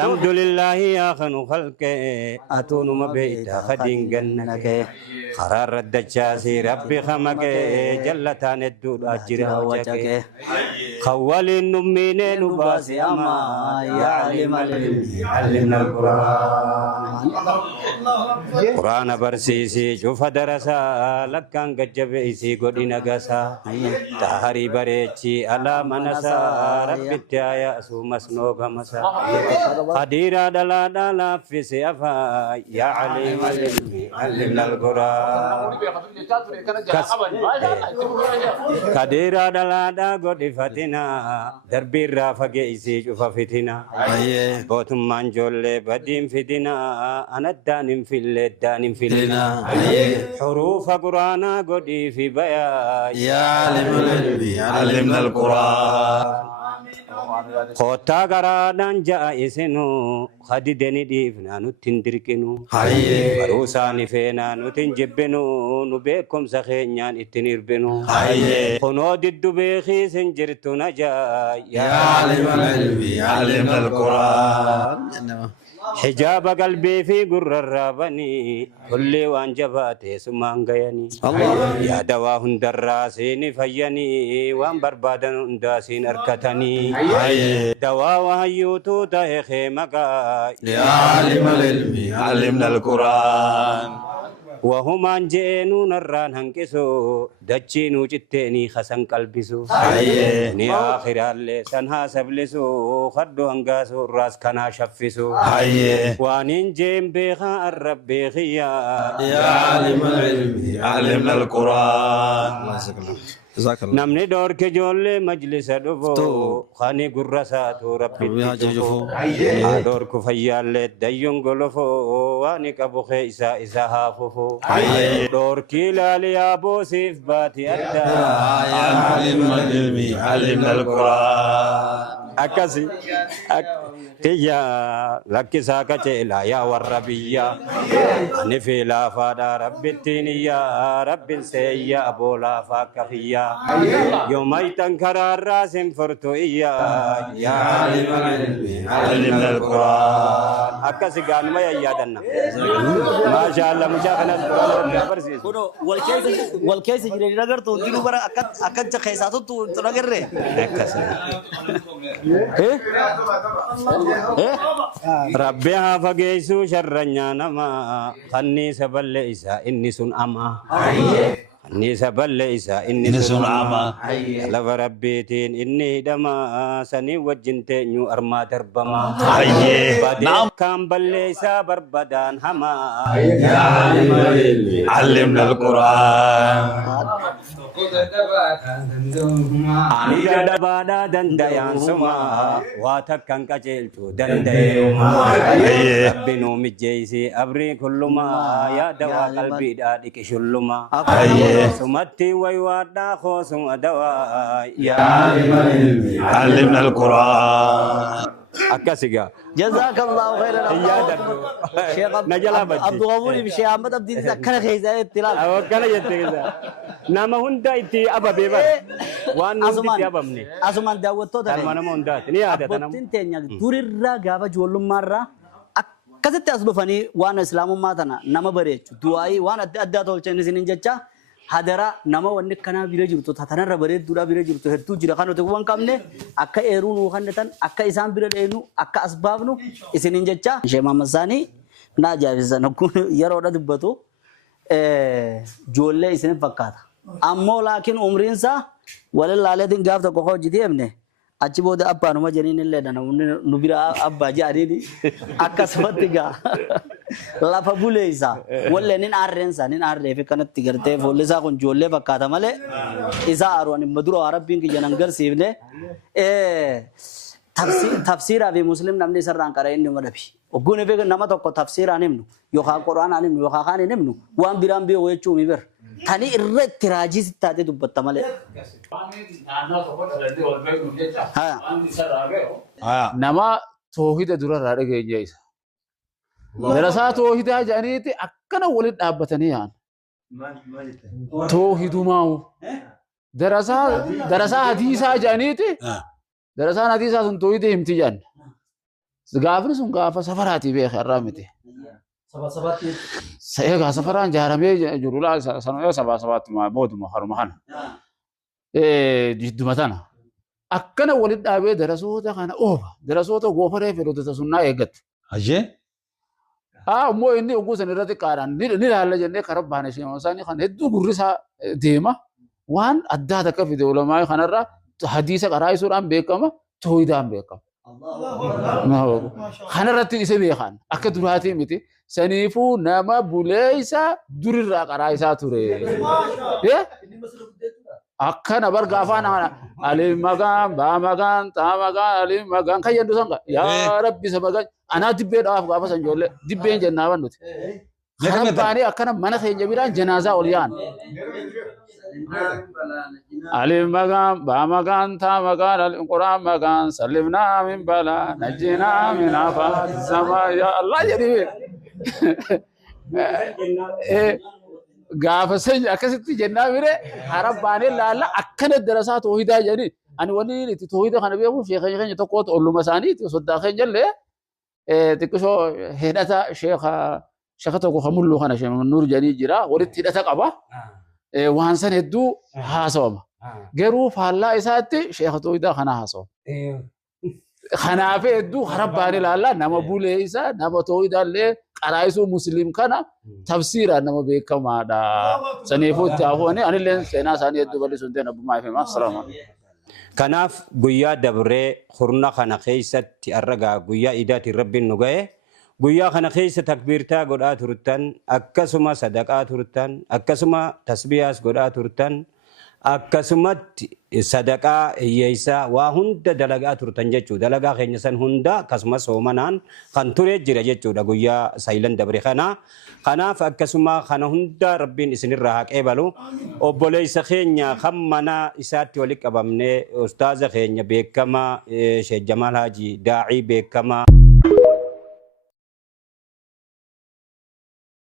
الحمد لله يا خنو خلق أتون ما بيتا خدين جنك قرار الدجاسي ربي خمك جلتان الدود أجرها وجهك خوال النمين نباسي أما يا علم العلم علمنا القرآن قرآن برسيسي شوف درسا لكان قجب إيسي قدي نقسا تهري بريتشي على منسا ربي التايا سو مسنوغ مسا قديرا دلا دلا في سيفا يا عليم العلم علمنا القرآن قديرا دلا دا قد فتنا دربي رافق إيسي شوف فتنا بوتم منجول بدين فتنا أنا الدانم في الدانم في لنا حروف قرآن قدي في بيا يا عالم العلم علمنا القرآن خوتا قرادان جائسنو خددني ديفنا نتندركنو بروساني فينا نتنجبنو نبيكم سخينيان اتنيربنو خنو دد بيخي سنجرتو نجا يا عالم العلم علمنا القرآن حجاب قلبي في قر الرابني كل وان جباتي سمان غياني يا دواهن دراسين فيني وان بربادن انداسين اركتني دوا وهيوتو تاهي مقا يا عالم العلم علمنا القرآن وهم انجينو نران هنكسو دجينو جتيني خسن قلبسو ني آخر اللي سنها سبلسو خدو هنگاسو راس كنا شفسو وانين جيم بيخا الرب بيخيا يا عالم العلم علمنا القرآن جزاك الله نمني دور کے جولے مجلس دفو خانی گرساتو ربی تجفو دور کو فیالے دیون گلفو وانی کبو خیسا اسا حاففو دور کی لالی آبو سیف باتی ادا يا عالم العلم علمنا القرآن أكاسي تيا لكي ساكا تيلا يا والربيا نفي لا فادا رب التينيا رب سيا أبو لا فاكفيا يوم يتنكر الراس فرتو إيا يا عالم العلم علمنا القرآن أكاسي قال ما يادنا ما شاء الله مجاهنا القرآن برسيس كنو والكيس جري نجار تو دينو برا أكاد جخيساتو تو نجار ري أكاسي ربي هافجيسو شرنيا نما خني سبل إسا إني سن أما خني سبل إسا إني سن أما لف ربيتين إني دما سني وجنتين يو أرما دربما نعم كام بل إسا بربدان هما يا عالم العلم علمنا القرآن ani dadabada dandayan suma watakkan qaceltu dandayuma rabbinu mijjeisi abri kulluma ya dawa qalbi da dikishulluma sumatti way wada khosum adawa يا عالم العلم علمنا القرآن akasiga جزاك الله خيرا يا دردو شيخ نجلا عبد بجي الغفور بشيخ احمد عبد الدين كان خيزه التلال awakala yettegeza nama hunda itti ababe ba wan namti abamne asuman daawwatto tan manama hunda ni yaada tanam abbootiin teenya durirraa gaafa ijoollummaarraa akkasitti as dhufanii waan islaamummaa tana nama bareechu du'aayii waan adda addaa tolchan isinin jecha hadara nama wanni kanaa bira jirtu tatanarra bareedduudha bira jirtu hedduu jira kan nuti waan qabne akka eeruu nuu kannatan akka isaan bira dheenu akka asbaabnu isinin jecha Sheekh Muhammad Sani naa jaabisan kun yeroodha dubbatu ijoollee isin fakkaata ammoo laakiin umriinsa walillaaleen gaaf tokko hojii deemne achi booda abbaanuma jeniin illee namni nu bira abbaa jaadini akkasumatti gaa lafa buleessa wallee nin aarreensa nin aarree fi kanatti gartee foollee isaa kun ijoollee fakkaata malee isaa aaruun imma dura rabbiin kiyya nan garsiifne tafsiiraa fi muslim namni isarraan qara inni madabi ogguun fi nama tokko tafsiiraan himnu yookaan quraanaan himnu yookaan kaan hin himnu waan biraan biyya jechuu mi bir tani irratti raajii sittaatee dubbatta malee. nama toohida durarraa dhageenya isa darasaa toohidaa jedhaniiti akkana waliin dhaabbatanii yaa'an toohidumaa'u darasaa hadiisaa jedhaniiti darasaan hadiisaa sun toohida himti jedhan gaafni sun gaafa safaraatii beeke irraa miti. Egaa safaraan jaaramee jiru laa sanoo sabaatumaa booduma haruma kana. Jidduma tana. Akkana walitti dhaabee darasoota kana oofa. Darasoota goofaree fedhotota sunnaa eeggatu. Ajee? Ammoo inni oguu san irratti qaadhaan ni ilaalla jennee karaa baana ishee isaanii kan hedduu gurrisaa deema. Waan addaa takka fide ulamaa kanarraa hadiisa qaraayisuudhaan beekama, tooyidaan beekama. Kanarratti isa beekan akka duraatii miti. Saniifuu nama buleessa durirraa qaraayisaa ture. Akkana barga afaan alim magaan, baa magaan, taa magaan, alim magaan kan jedhu sanqa. Yaa Rabbi sabagaan anaa dibbee dhawaaf gaafa san ijoollee dibbeen jennaa bannuti. Kanan baanee akkana mana keenya biraan janaazaa ol yaa'an. Alim magaan, baa magaan, taa magaan, alim quraan magaan, sallimnaa min balaa, najjinaa min afaan samaa yaa Allah jedhee. Gaafa sanya akkasitti jennaa bire karaa baanee laalla akkana darasaa toohidaa jedhani ani wanni itti toohida kana beekuuf sheekha keenya tokkotu olluma isaaniiti soddaa keenya illee xiqqishoo hidhata sheekha tokko kamullu kana sheekha nuur jedhanii jira walitti hidhata qaba waan san hedduu haasawama garuu faallaa isaatti sheekha toohidaa kana haasawama. Kanaaf hedduu karaa baanee laalla nama bulee isaa nama toohidaa illee qaraayisuu musliim kana tafsiiraan nama beekamaadha. Saniifuu itti hafuuni anillee seenaa isaanii hedduu bal'isuun ta'e abbummaa ifeema. Assalamu Kanaaf guyyaa dabree hurna kana keessatti arragaa guyyaa idaatiin rabbiin nu ga'e guyyaa kana keessa takbiirtaa godhaa turtan akkasuma sadaqaa turtan akkasuma tasbiyaas godhaa turtan akkasumatti sadaqaa hiyyeessaa waa hunda dalagaa turtan jechuudha. Dalagaa keenya san hunda akkasumas soomanaan kan ture jira jechuudha guyyaa saayilan dabre kana. Kanaaf akkasuma kana hunda rabbiin isinirraa haa qeebalu. Obboleessa keenya kan mana isaatti walitti qabamnee ustaaza keenya beekamaa Sheekh Jamaal Haji Daa'ii beekamaa.